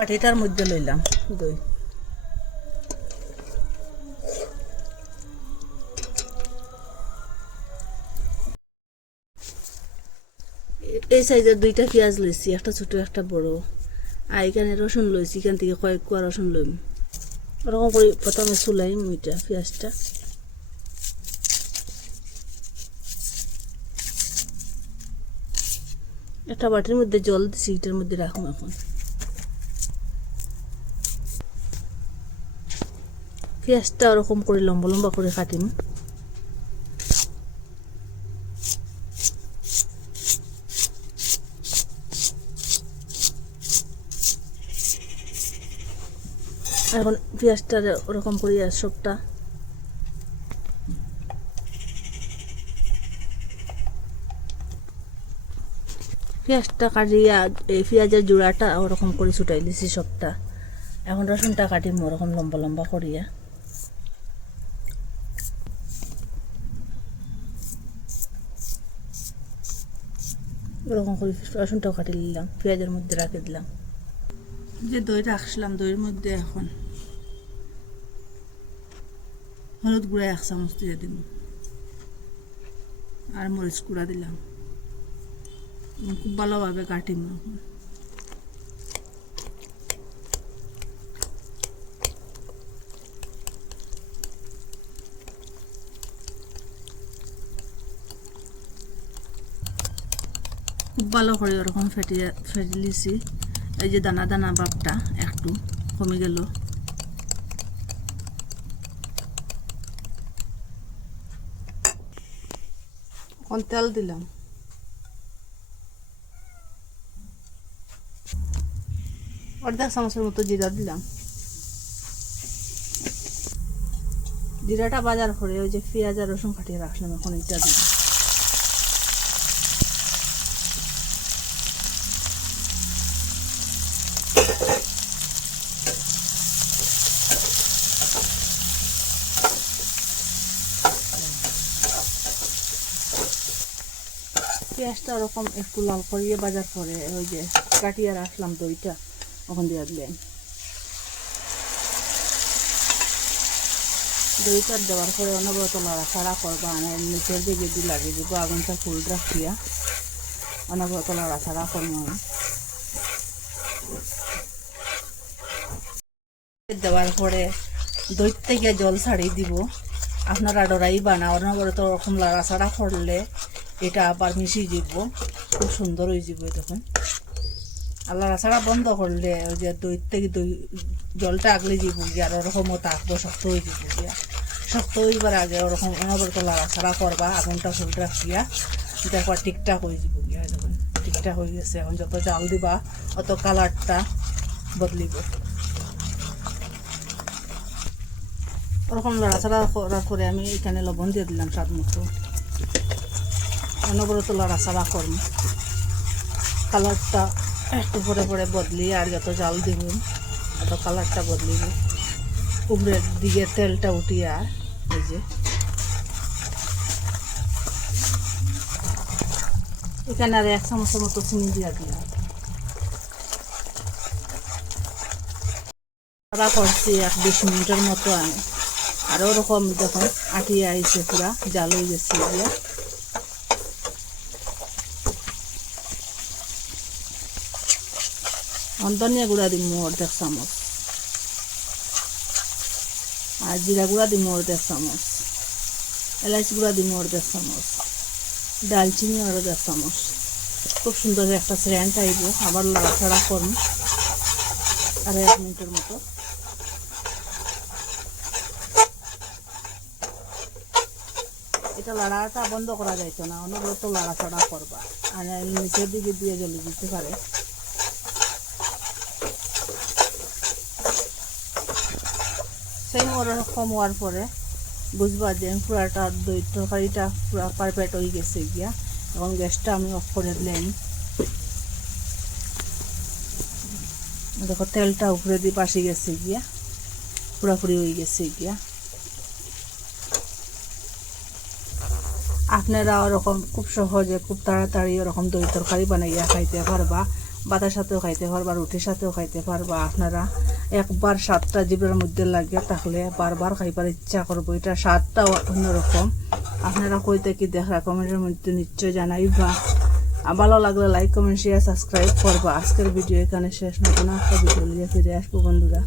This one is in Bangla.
পাটিটার মধ্যে লইলাম, দই। এই সাইজের দুইটা পেঁয়াজ লইছি, একটা ছোট, একটা বড়। আর এখানে রসুন লইছি, এখান থেকে কয়েক কুয়া রসুন লইম। ওরকম করে প্রথমে চুলাইম ওইটা পেঁয়াজটা। একটা বাটির মধ্যে জল দিছি, এটার মধ্যে রাখুন এখন। পেঁয়াজটা ওরকম করে লম্বা লম্বা করে কাটিম। এখন পেঁয়াজটা ওরকম করে সবটা পেঁয়াজটা কাটিয়া এই পেঁয়াজের জোড়াটা ওরকম করে ছুটাই দিছি সবটা এখন রসুনটা কাটিম ওরকম লম্বা লম্বা করিয়া ওরকম করে রসুনটাও কাটি নিলাম, পেঁয়াজের মধ্যে রাখে দিলাম। যে দই রাখছিলাম দইয়ের মধ্যে এখন হলুদ গুঁড়া এক চামচ দিয়ে দিন আর মরিচ গুঁড়া দিলাম। খুব ভালোভাবে কাটিম এখন। খুব ভালো করে ওরকম ফেটিয়ে ফেটে লিছি এই যে দানা দানা ভাবটা একটু কমে গেল। এখন তেল দিলাম। অর্ধেক চামচের মতো জিরা দিলাম। জিরাটা বাজার করে ওই যে পেঁয়াজ আর রসুন কাটিয়ে রাখলাম, এখন এটা দিলাম। পেঁয়াজটা ওরকম একটু লাল করিয়ে বাজার করে, ওই যে কাটিয়ে রাখলাম দইটা, ওখান দিয়ে দিলেন দইটা দেওয়ার পরে অনবরত লাড়াচাড়া করবা মানে নিচের দিকে দিয়ে লাগিয়ে দিব, আগুনটা ফুল রাখিয়া অনবরত লাড়াচাড়া করব। দেওয়ার পরে দই থেকে জল ছাড়িয়ে দিব। আপনারা ডরাই বানা অনবরত ওরকম লাড়াচাড়া করলে এটা আবার মিশিয়ে দিব খুব সুন্দর হয়ে যাব তখন। আর লাড়াচাড়া বন্ধ করলে ওই যে দই থেকে দই, জলটা আগলে যাব গিয়ে, আর ওরকমও থাকব শক্ত হয়ে যাব গিয়া। শক্ত হইবার আগে ওরকম অনবরত লাড়াচাড়া করবা, আগুনটা ফুল রাখিয়া দেখবা ঠিকঠাক হয়ে যাব গিয়া তখন। ঠিকঠাক হয়ে গেছে, এখন যত জাল দিবা, অত কালারটা বদলিব। ওরকম লড়াচড়া করার পরে আমি এখানে লবণ দিয়ে দিলাম স্বাদ মতো। অনবরত লড়াচড়া করম কালারটা একটু পরে পরে বদলি, আর যত জাল দিব এত কালারটা বদলিব উপরের দিকে তেলটা উঠিয়া এই যে। এখানে আর এক চামচের মতো চিনি দিয়া দিলাম। করা করছি এক বিশ মিনিটের মতো আমি। আর ওরকম যখন আটিয়ে আইছে পুরা, জাল হয়ে গেছে ধনিয়া গুঁড়া দিম অর্ধেক চামচ। আর জিরা গুঁড়া দিম অর্ধেক চামচ। এলাচ গুঁড়া দিম অর্ধেক চামচ। ডালচিনি অর্ধেক চামচ। খুব সুন্দর একটা স্যান্ট আইব আবার লাড়াছাড়া করুন আর এক মিনিটের মতো। এটা লাড়াটা বন্ধ করা যাইতো না। অনবরত লাড়াচাড়া করবা আর নিচের দিকে দিয়ে জ্বলে দিতে পারে। সেই ওরকম হওয়ার পরে বুঝবা যে পুরাটা দই তরকারিটা পুরা পারফেক্ট হয়ে গেছে গিয়া, এবং গ্যাসটা আমি অফ করে দিলাম। দেখো তেলটা উপরে দিয়ে পাশে গেছে গিয়া, পুরাপুরি হয়ে গেছে গিয়া। আপনারা ওরকম খুব সহজে, খুব তাড়াতাড়ি ওরকম দই তরকারি বানাইয়া খাইতে পারবা বাতার সাথেও খাইতে পারবা, রুটির সাথেও খাইতে পারবা আপনারা। একবার সাতটা জীবের মধ্যে লাগে তাহলে বারবার খাইবার ইচ্ছা করব। এটা স্বাদটাও অন্যরকম। আপনারা কই কি দেখা, কমেন্টের মধ্যে নিশ্চয় জানাইবা। ভালো লাগলে লাইক কমেন্ট শেয়ার সাবস্ক্রাইব করবা। আজকের ভিডিও এখানে শেষ। নতুন একটা ভিডিও নিয়ে ফিরে আসব, বন্ধুরা।